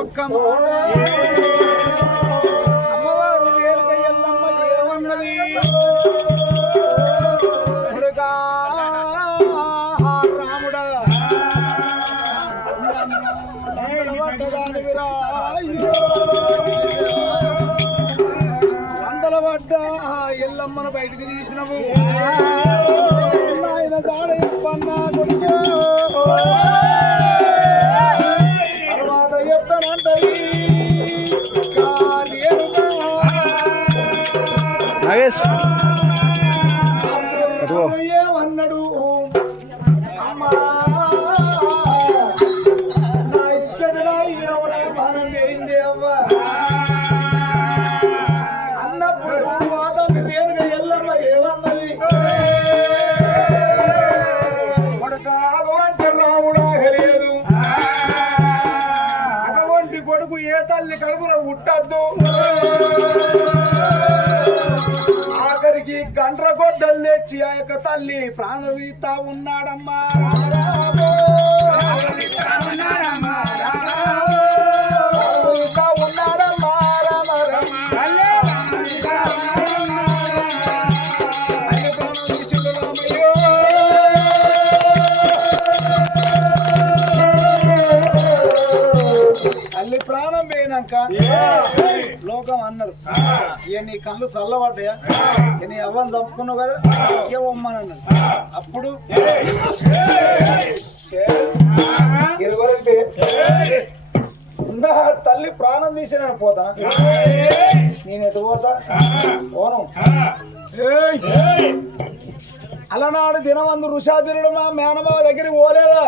ఒక్క అమ్మవారు వేరుగా ఎల్లమ్మ ఏమన్నది రాముడా వందల పడ్డ ఎల్లమ్మను బయటకు తీసినవు ఆయన దాడ పన్నా కొడుకు తర్వాత ఎత్తనంటది ఏమన్నాడు అమ్మా నా ఇష్టదిలా ఈరవడా మనం ఏంది అవ్వ అన్నప్పుడు వాదాన్ని వేరుగా ఎల్లమ్మ ఏమన్నది అటువంటి రాముడా లేదు అటువంటి కొడుకు ఏ తల్లి కడుపున పుట్టద్దు ఆఖరికి గండ్ర గొడ్డలు తెచ్చి ఆ యొక్క తల్లి ప్రాణవీత ఉన్నాడమ్మా ఉన్నాడమ్మా రామ తల్లి ప్రాణం పోయినాక లోకం అన్నారు ఇక నీ కళ్ళు చల్లబడ్డాయా ఇక నీ అవ్వని చంపుకున్నావు కదా ఇక అమ్మనన్నారు అప్పుడు తల్లి ప్రాణం తీసిన పోతా నేను ఎటు పోతా పోను అలనాడు దినమందు ఋషాదిరుడు మా మేనమావ దగ్గరికి పోలేదా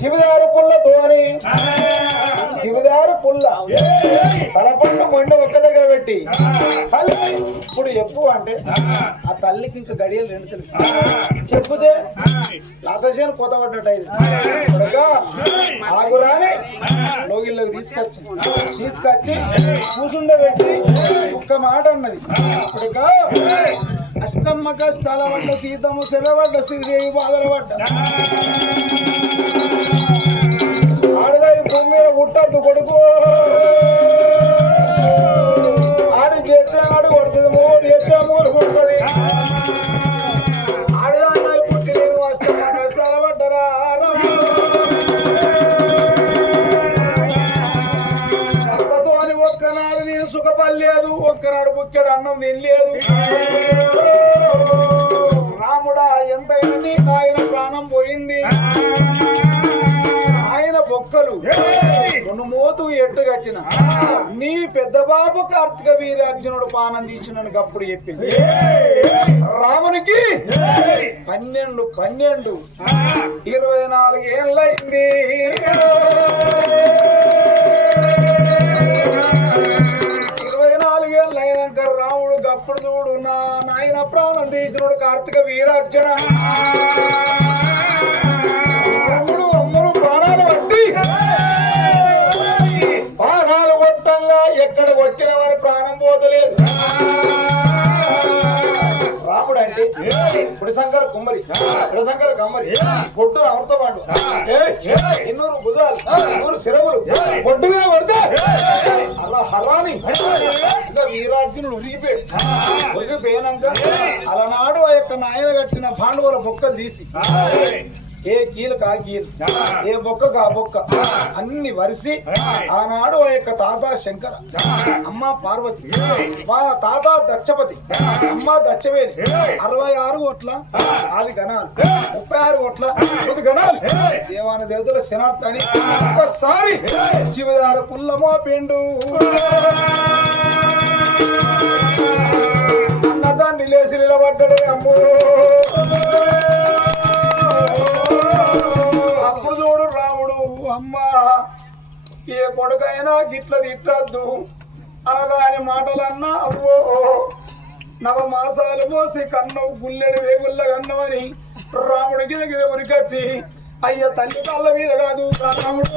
చివిదారు పుల్లతోని చివిదారు పుల్ల తలపండు మొండ ఒక్క దగ్గర పెట్టి తల్లి ఇప్పుడు చెప్పు అంటే ఆ తల్లికి ఇంకా గడియలు రెండు తెలుసు చెప్పుతే లాతసేను కొత్తపడ్డట్టు అయింది ఆగురాని లోగిల్లోకి తీసుకొచ్చి కూసుండబెట్టి ఒక్క మాట అన్నది ఇప్పుడుగా అష్టమ్మ కష్టాల పడ్డ సీతమ్మ సెలవడ్డ శ్రీదేవి బాధలపడ్డ ఆడదాని భూమి మీద పుట్టద్దు కొడుకు ఆడి చేస్తే ఆడు కొడుతుంది మూడు చేస్తే మూడు పుడుతుంది ఆడదాన్ని పుట్టి నేను అష్టమ్మ కష్టాల పడ్డరా అక్కతో అని ఒక్కనాడు నేను సుఖపడలేదు ఒక్కనాడు బుక్కెడు అన్నం తినలేదు రాముడా ఎంతైనా నీకు ఆయన ప్రాణం పోయింది ఆయన బొక్కలు రెండు మోతు ఎట్టు కట్టిన నీ పెద్ద బాబు కార్తీక వీరార్జునుడు పానం తీసినను అప్పుడు చెప్పింది రామునికి 12 24 ఏళ్ళైంది 24 ఏళ్ళు అయినాక రాముడు గప్పుడు చూడు నా నాయన ప్రాణం తీసినోడు కార్తీక వీరార్జున ప్రాణాలు కొట్టంగా ఎక్కడ కొట్టిన వారి ప్రాణం పోతలేదు రాముడు అంటే పుడిశంకర కుమ్మరి పుడిశంకర కమ్మరి పొట్టు అమృతపాండు 200 భుజాలు 100 శిరములు పొట్టు మీద కొడితే అలా హరాని ఇంకా వీరార్జునుడు ఉరిగిపోయాక అలనాడు ఆ యొక్క నాయన కట్టిన పాండవుల బొక్కలు తీసి ఏ కీలు కా కీలు ఏ బొక్క ఆ బొక్క అన్ని వరిసి ఆనాడు ఆ యొక్క తాత శంకర అమ్మ పార్వతి మా తాత దక్షపతి అమ్మ దక్షవేణి 66 కోట్ల ఆది గణాలు 36 కోట్ల 10 గణాలు దేవాన దేవతల శనార్థాన్ని ఒక్కసారి చివదారు పుల్లమో పిండు అన్నదాన్ని లేచి నిలబడ్డాడు అమ్మో అప్పుడు చూడు రాముడు అమ్మా ఏ కొడుకైనా గిట్ల తిట్టద్దు అనరాని మాటలన్నా అవ్వో నవమాసాలు మోసి కన్నవు గుల్లెడు వేగుల్ల కన్నవని రాముడి గిద ఉరికొచ్చి అయ్య తల్లి కళ్ళ మీద కాదు రాముడు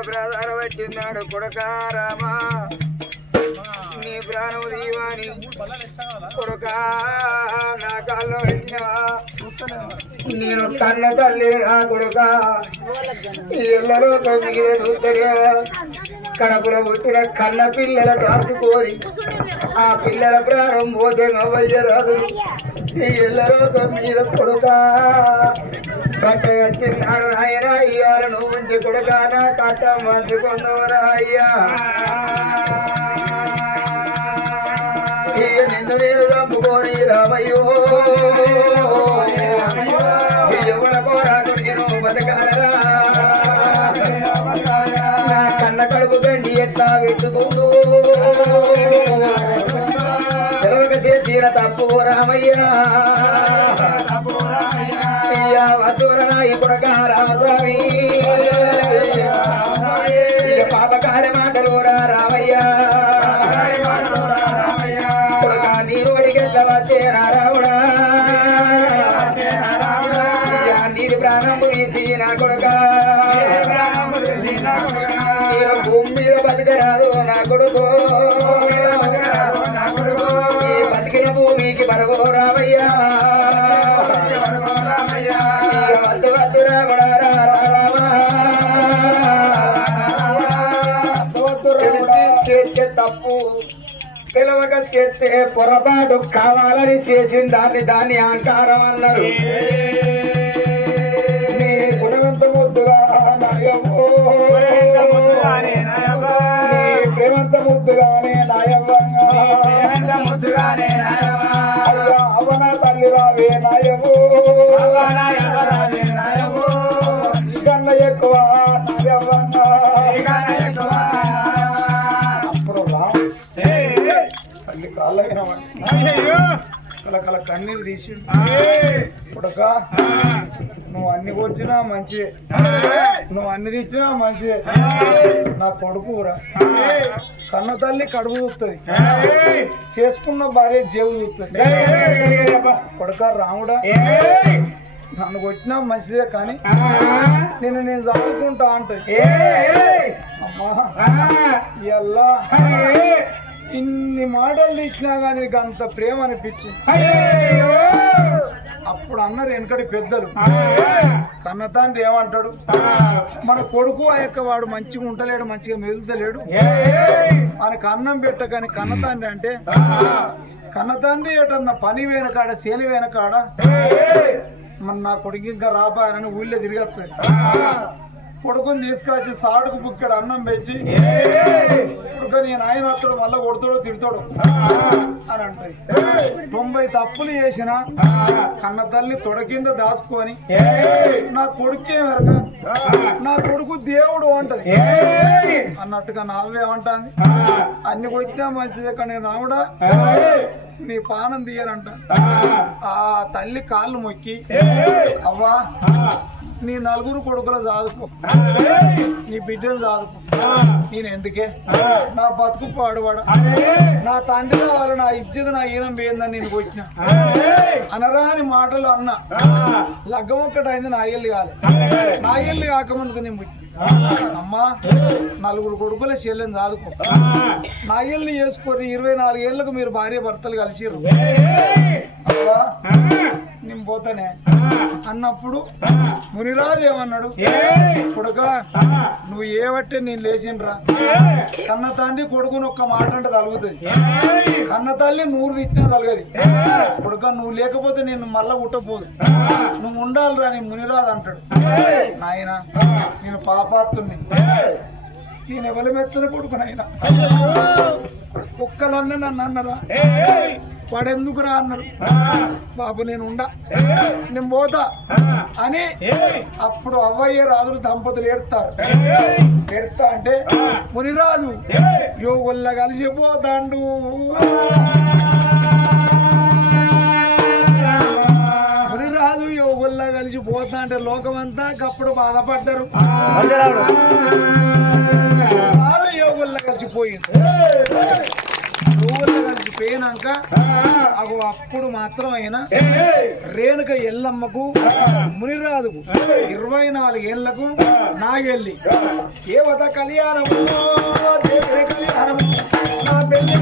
నన్ను ప్రాధాన పట్టినాడు కొడుకా రామా నీ ప్రాణము దీవాని కొడుకా నా కాళ్ళు పెట్టినవా నేను కన్న తల్లి నా కొడుకా ఇళ్ళలో తొమ్మిది చూద్దరేవా కడపలో పుట్టిన కన్న పిల్లల దాచుకోరి ఆ పిల్లల ప్రాణం పోతే అవ్వయ్య రాదు ఈ ఇళ్ళలో తొమ్మిది కొడుకా కట్ట వచ్చినాడు నాయన ఇయ్యాల నువ్వు ఉంచి కొడుకా నా కట్ట మంచుకున్నవరా అయ్యా నిన్ను నేను చంపుకొని రామయ్యో ఎవర కోరాకు నేను బతకాలరా కన్న కడుపు గండి ఎట్లా పెట్టుకుంటూ తెలవక చేసిన తప్పు రామయ్యా వద్దురనాయి కొడక రామస్వామి ఇక పాపకార్య మాటలు రామయ్యా నీరు అడిగెట్ల వచ్చేనా రావుడా నీరు ప్రాణం తీసి నా కొడుక భూమి మీద బతకరాదు నా కొడుకు బతికిన భూమికి బరవో రామయ్యా వద్దు వద్దు రాముడా చేసే తప్పు తెలవక చేస్తే పొరపాటు కావాలని చేసిన దాన్ని అహంకారం అన్నారు నీ గుణవంత ముద్దుగా నాయవ్వో ప్రేమంత ముద్దుగానే నాయవ్వంగా అవన తల్లి రావే నాయవ్వో కన్న ఎక్కువ నాయవ్వంగా తల్లి కాళ్ళైన కల కన్నీరు తీసి కొడక నువ్వు అన్ని కొట్టినా మంచిదే నువ్వు అన్ని తెచ్చినా మంచిదే నా కొడుకురా కన్న తల్లి కడుపు చూస్తుంది చేసుకున్న భార్య జేబు చూస్తుంది కొడక రాముడా నన్ను కొట్టినా మంచిదే కానీ నేను చదువుకుంటా అంటది అమ్మా ఎలా ఇన్ని మాటలు తెచ్చినా కానీ నీకు అంత ప్రేమ అనిపించింది అప్పుడు అన్నారు వెనకటి పెద్దలు కన్న తండ్రి ఏమంటాడు మన కొడుకు ఆ యొక్క వాడు మంచిగా ఉంటలేడు మంచిగా మెదులుతలేడు మనకు అన్నం పెట్టకని కన్న తండ్రి అంటే కన్న తండ్రి ఏటన్నా పని వెనకాడ సేని వెనకాడ మన నా కొడుకు ఇంకా రాబాయనని ఊళ్ళో తిరిగేస్తుంది కొడుకుని తీసుకొచ్చి సాడుకు బుక్కడు అన్నం పెట్టి కొడుకు నేను ఆయన వస్తాడు మళ్ళీ కొడతాడో తిడతాడు అని అంటాయి 90 తప్పులు చేసిన కన్న తల్లి తొడ కింద దాచుకొని నా కొడుకే మెరక నా కొడుకు దేవుడు అంటది అన్నట్టుగా నావేమంటాంది అన్ని కొట్టినా మంచిదే కానీ రాముడా నీ పానం తీయరంట ఆ తల్లి కాళ్ళు మొక్కి అవ్వా నీ నలుగురు కొడుకులు సాదుకో నీ బిడ్డలు సాదుకో నేను ఎందుకే నా బతుకు పాడువాడ నా తండ్రి కావాలి నా ఇజ్జత్ నా ఈనం పోయిందని నేను కొట్టిన అనరాని మాటలు అన్నా లగ్గం ఒక్కటైంది నా ఇల్లు కాలేదు నా ఇల్లు కాకముందుకు నేను పుట్టిన అమ్మా నలుగురు కొడుకుల చెల్లెని సాదుకో నా ఇల్లు చేసుకొని 24 ఏళ్ళకు మీరు భార్య భర్తలు కలిసిర్రు నేను పోతానే అన్నప్పుడు మునిరాజు ఏమన్నాడు కొడుక నువ్వు ఏవట్టే నేను లేచినరా కన్న తండ్రి కొడుకుని ఒక్క మాట అంటే తలుగుతుంది కన్న తల్లి 100 తిట్టినా తలగది కొడుక నువ్వు లేకపోతే నేను మళ్ళా ఉట్టపోదు నువ్వు ఉండాలిరా నీ మునిరాజు అంటాడు నాయన నేను పాపాత్తుని నేను ఎవరి మెచ్చని కొడుకునైనా కుక్కలన్నా నన్ను అన్నరా వాడెందుకురా అన్నారు బాబు నేను ఉండా నేను పోతా అని అప్పుడు అవ్వయ్య రాజులు దంపతులు ఏడుస్తారు ఏడుతా అంటే మునిరాజు యోగుల్లా కలిసిపోతాండు మునిరాజు యోగుల్లా కలిసిపోతా అంటే లోకమంతా అప్పుడు బాధపడ్డారు రాజు యోగుల్లా కలిసిపోయింది యోగుల్లా కలిసి పోయినాక అప్పుడు మాత్రం అయినా రేణుక ఎల్లమ్మకు మునిరాజుకు 24 ఏళ్లకు నాగెల్లి దేవత కళ్యాణము దేవుడి కళ్యాణము నా పెళ్ళి